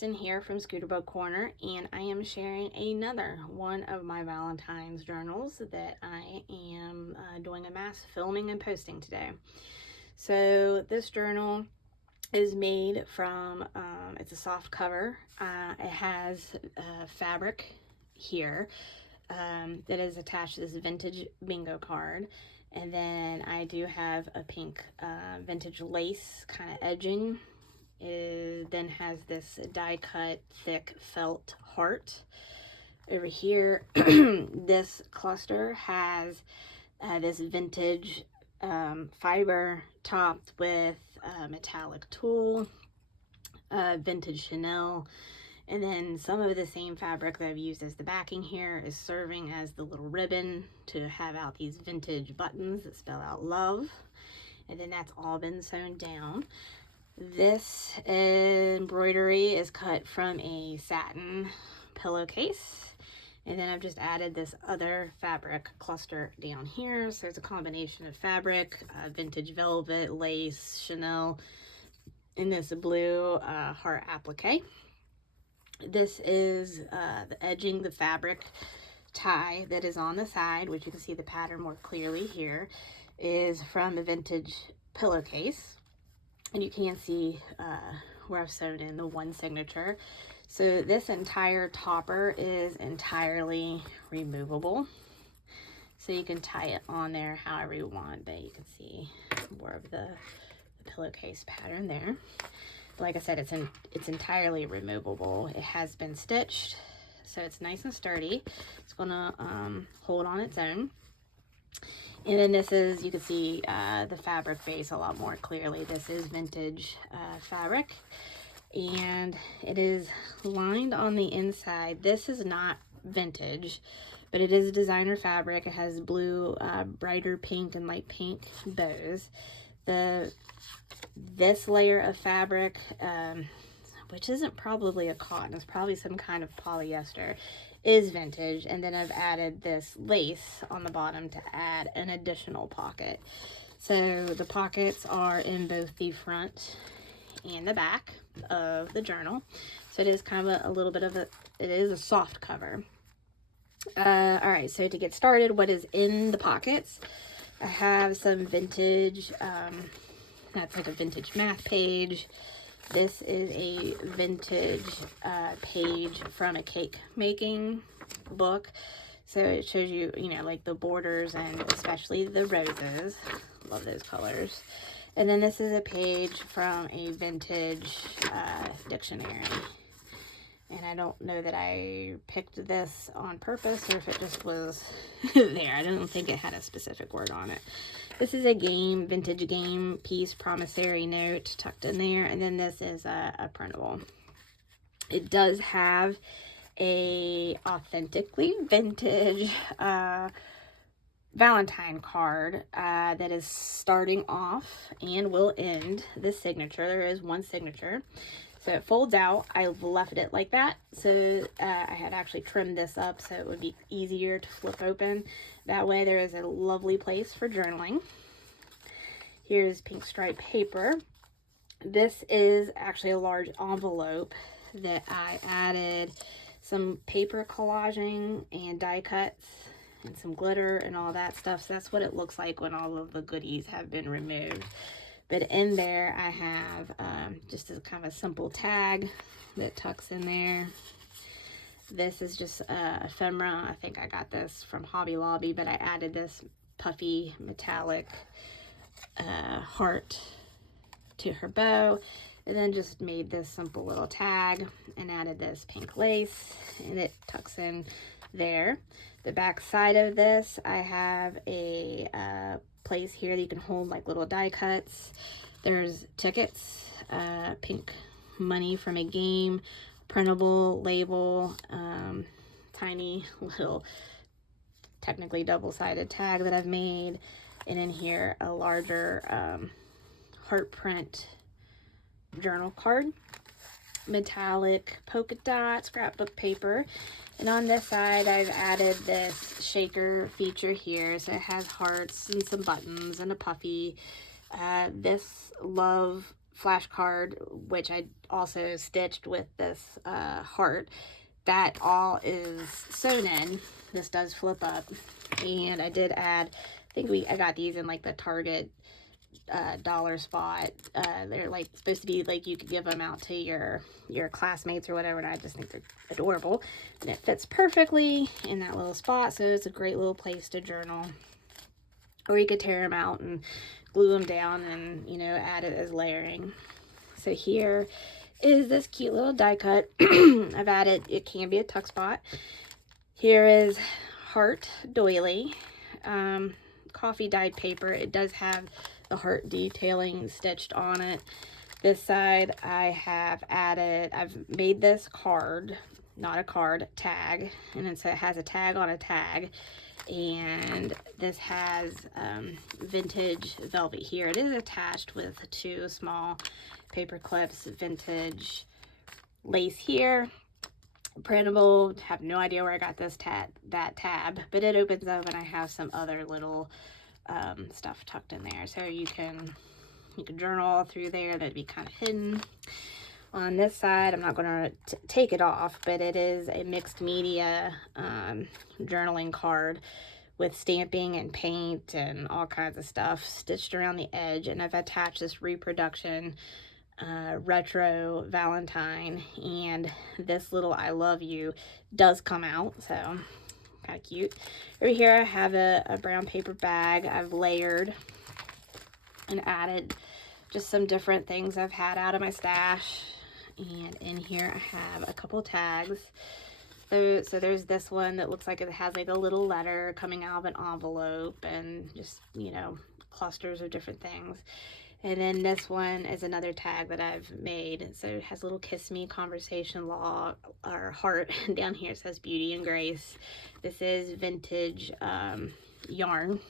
Kristen here from Scooterbug Corner, and I am sharing another one of my Valentine's journals that I am doing a mass filming and posting today. So this journal is made from, it's a soft cover. It has fabric here that is attached to this vintage bingo card. And then I do have a pink vintage lace kind of edging. It then has this die cut thick felt heart. Over here, this cluster has this vintage fiber topped with metallic tulle, vintage Chanel, and then some of the same fabric that I've used as the backing here is serving as the little ribbon to have out these vintage buttons that spell out love. And then that's all been sewn down. This embroidery is cut from a satin pillowcase. And then I've just added this other fabric cluster down here. So it's a combination of fabric, vintage velvet, lace, Chanel, and this blue heart applique. This is the edging, the fabric tie that is on the side, which you can see the pattern more clearly here, is from a vintage pillowcase. And you can see where I've sewn in the one signature. So this entire topper is entirely removable. So you can tie it on there however you want, but you can see more of the pillowcase pattern there. But like I said, it's entirely removable. It has been stitched, so it's nice and sturdy. It's gonna hold on its own. And then this is, you can see the fabric base a lot more clearly. This is vintage fabric, and it is lined on the inside. This is not vintage, but it is designer fabric. It has blue, brighter pink, and light pink bows. This layer of fabric, which isn't probably a cotton, it's probably some kind of polyester, is vintage. And then I've added this lace on the bottom to add an additional pocket. So the pockets are in both the front and the back of the journal. So it is kind of a little bit of it is a soft cover. All right, so to get started, what is in the pockets? I have some vintage, that's like a vintage math page. This is a vintage page from a cake making book. So it shows you, like the borders and especially the roses. Love those colors. And then this is a page from a vintage dictionary. And I don't know that I picked this on purpose or if it just was there. I don't think it had a specific word on it. This is a vintage game piece, promissory note tucked in there. And then this is a printable. It does have a authentically vintage Valentine card that is starting off and will end the signature. There is one signature. So it folds out. I've left it like that. So I had actually trimmed this up so it would be easier to flip open. That way there is a lovely place for journaling. Here's pink stripe paper. This is actually a large envelope that I added some paper collaging and die cuts and some glitter and all that stuff. So that's what it looks like when all of the goodies have been removed. But in there, I have just a kind of a simple tag that tucks in there. This is just ephemera. I think I got this from Hobby Lobby, but I added this puffy metallic heart to her bow. And then just made this simple little tag and added this pink lace, and it tucks in there. The back side of this, I have a place here that you can hold like little die cuts. There's tickets, pink money from a game, printable label, tiny little technically double-sided tag that I've made, and in here a larger heart print journal card, metallic polka dot scrapbook paper. And on this side, I've added this shaker feature here. So it has hearts and some buttons and a puffy. This love flashcard, which I also stitched with this heart. That all is sewn in. This does flip up, and I did add, I got these in like the Target dollar spot. They're like supposed to be like you could give them out to your classmates or whatever, and I just think they're adorable, and it fits perfectly in that little spot, so it's a great little place to journal. Or you could tear them out and glue them down and, you know, add it as layering. So here is this cute little die cut. I've added, it can be a tuck spot. Here is heart doily, coffee dyed paper. It does have the heart detailing stitched on it. This side I have added, I've made this card, not a card, tag, and then so it has a tag on a tag. And this has vintage velvet here. It is attached with 2 small paper clips, vintage lace here, printable. Have no idea where I got this that tab, but it opens up and I have some other little stuff tucked in there, so you can journal all through there. That'd be kind of hidden. On this side, I'm not going to take it off, but it is a mixed media journaling card with stamping and paint and all kinds of stuff stitched around the edge. And I've attached this reproduction retro Valentine, and this little I love you does come out, so kind of cute. Over here I have a brown paper bag I've layered and added just some different things I've had out of my stash. And in here I have a couple tags. So there's this one that looks like it has like a little letter coming out of an envelope and just, you know, clusters of different things. And then this one is another tag that I've made. So it has a little kiss me conversation log or heart. Down here it says beauty and grace. This is vintage yarn.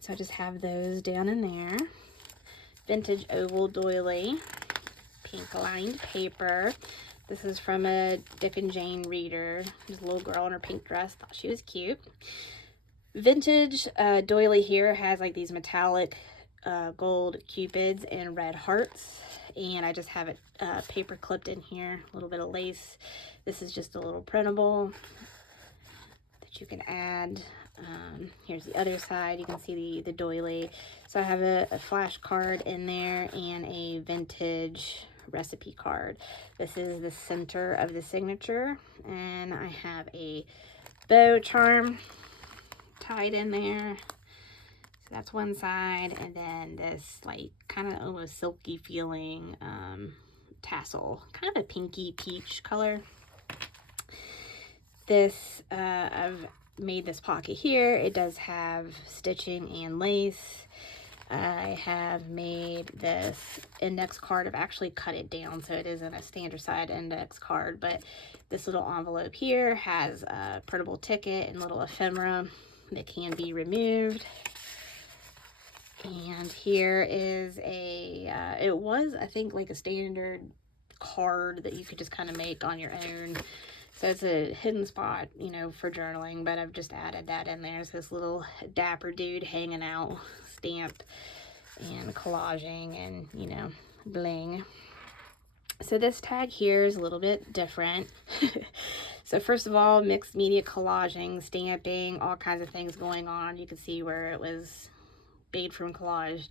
So I just have those down in there. Vintage oval doily, pink lined paper. This is from a Dick and Jane reader. There's a little girl in her pink dress. Thought she was cute. Vintage doily here has like these metallic gold cupids and red hearts. And I just have it paper clipped in here. A little bit of lace. This is just a little printable that you can add. Here's the other side. You can see the doily. So I have a flash card in there and a vintage recipe card. This is the center of the signature, and I have a bow charm tied in there. So that's one side, and then this like kind of almost silky feeling tassel, kind of a pinky peach color. This I've made this pocket here. It does have stitching and lace. I have made this index card. I've actually cut it down so it isn't a standard side index card, but this little envelope here has a printable ticket and little ephemera that can be removed. And here is a, it was, I think, like a standard card that you could just kind of make on your own. So it's a hidden spot, you know, for journaling, but I've just added that in there. It's this little dapper dude hanging out stamp and collaging and, you know, bling. So this tag here is a little bit different. So first of all, mixed media collaging, stamping, all kinds of things going on. You can see where it was made from collaged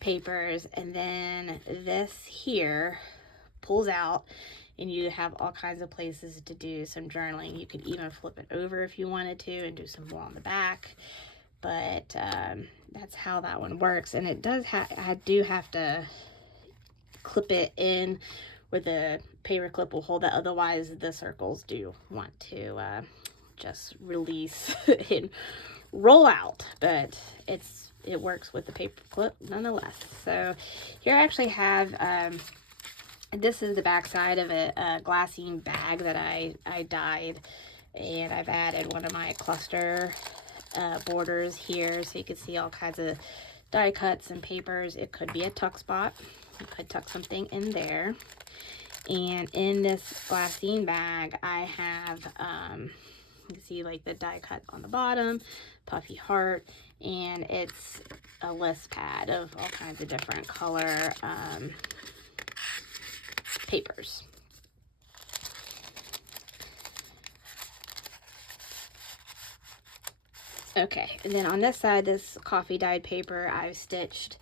papers. And then this here pulls out, and you have all kinds of places to do some journaling. You could even flip it over if you wanted to and do some more on the back. But that's how that one works. And it does I do have to clip it in where the paper clip will hold that. Otherwise, the circles do want to just release and roll out. But it works with the paper clip nonetheless. So here I actually have... this is the back side of a glassine bag that I dyed, and I've added one of my cluster borders here so you can see all kinds of die cuts and papers. It could be a tuck spot. You could tuck something in there. And in this glassine bag, I have, you can see like the die cut on the bottom, puffy heart, and it's a list pad of all kinds of different color papers. Okay, and then on this side, this coffee dyed paper, I've stitched.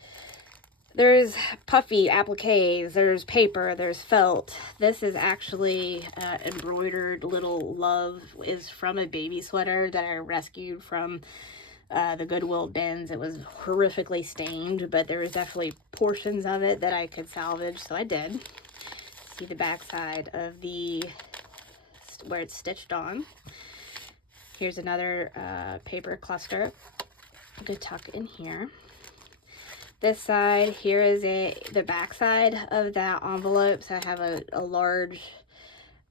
There's puffy appliques, there's paper, there's felt. This is actually embroidered little love, is from a baby sweater that I rescued from the Goodwill bins. It was horrifically stained, but there was definitely portions of it that I could salvage, so I did. See the back side of the, where it's stitched on. Here's another paper cluster to tuck in here. This side here is the back side of that envelope. So I have a large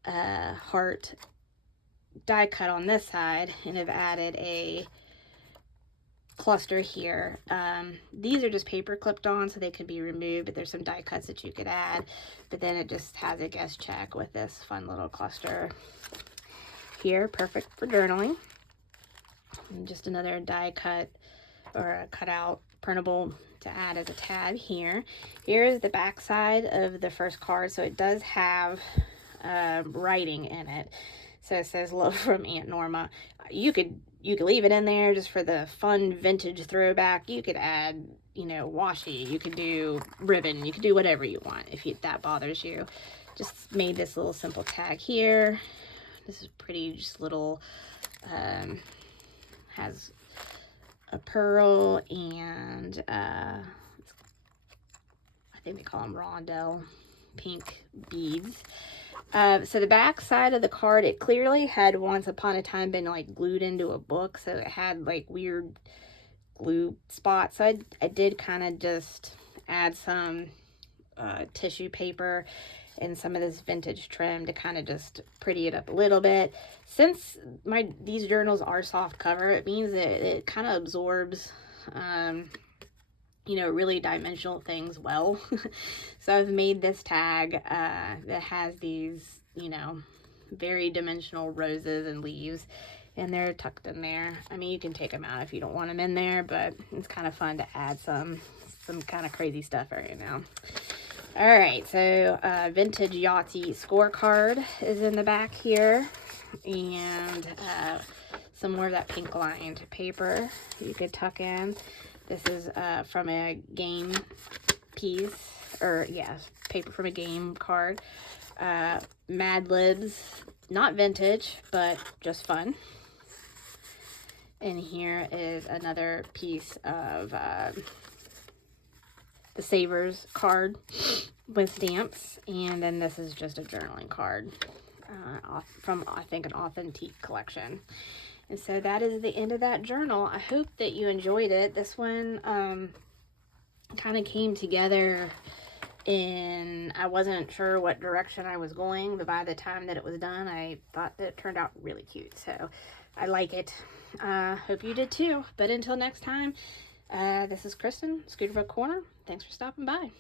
heart die cut on this side, and I've added a cluster here. These are just paper clipped on, so they could be removed, but there's some die cuts that you could add. But then it just has a guest check with this fun little cluster here, perfect for journaling. And just another die cut or a cutout printable to add as a tab here. Here is the back side of the first card, so it does have writing in it. So it says "Love from Aunt Norma." You could leave it in there just for the fun vintage throwback. You could add, you know, washi. You could do ribbon. You could do whatever you want if that bothers you. Just made this little simple tag here. This is pretty, just little, has a pearl and I think they call them rondelle pink beads. So the back side of the card, it clearly had once upon a time been like glued into a book, so it had like weird glue spots. So I did kind of just add some tissue paper and some of this vintage trim to kind of just pretty it up a little bit. Since these journals are soft cover, it means that it kind of absorbs you know, really dimensional things well. So I've made this tag that has these, you know, very dimensional roses and leaves, and they're tucked in there. I mean, you can take them out if you don't want them in there, but it's kind of fun to add some kind of crazy stuff right now. All right, so vintage Yahtzee scorecard is in the back here, and some more of that pink lined paper you could tuck in. This is from a game piece, or yeah, paper from a game card. Mad Libs, not vintage, but just fun. And here is another piece of the Savers card with stamps, and then this is just a journaling card from, I think, an Authentique collection. And so that is the end of that journal. I hope that you enjoyed it. This one kind of came together and I wasn't sure what direction I was going, but by the time that it was done, I thought that it turned out really cute. So I like it. Hope you did too. But until next time, this is Kristen, Scooterbug Corner. Thanks for stopping by.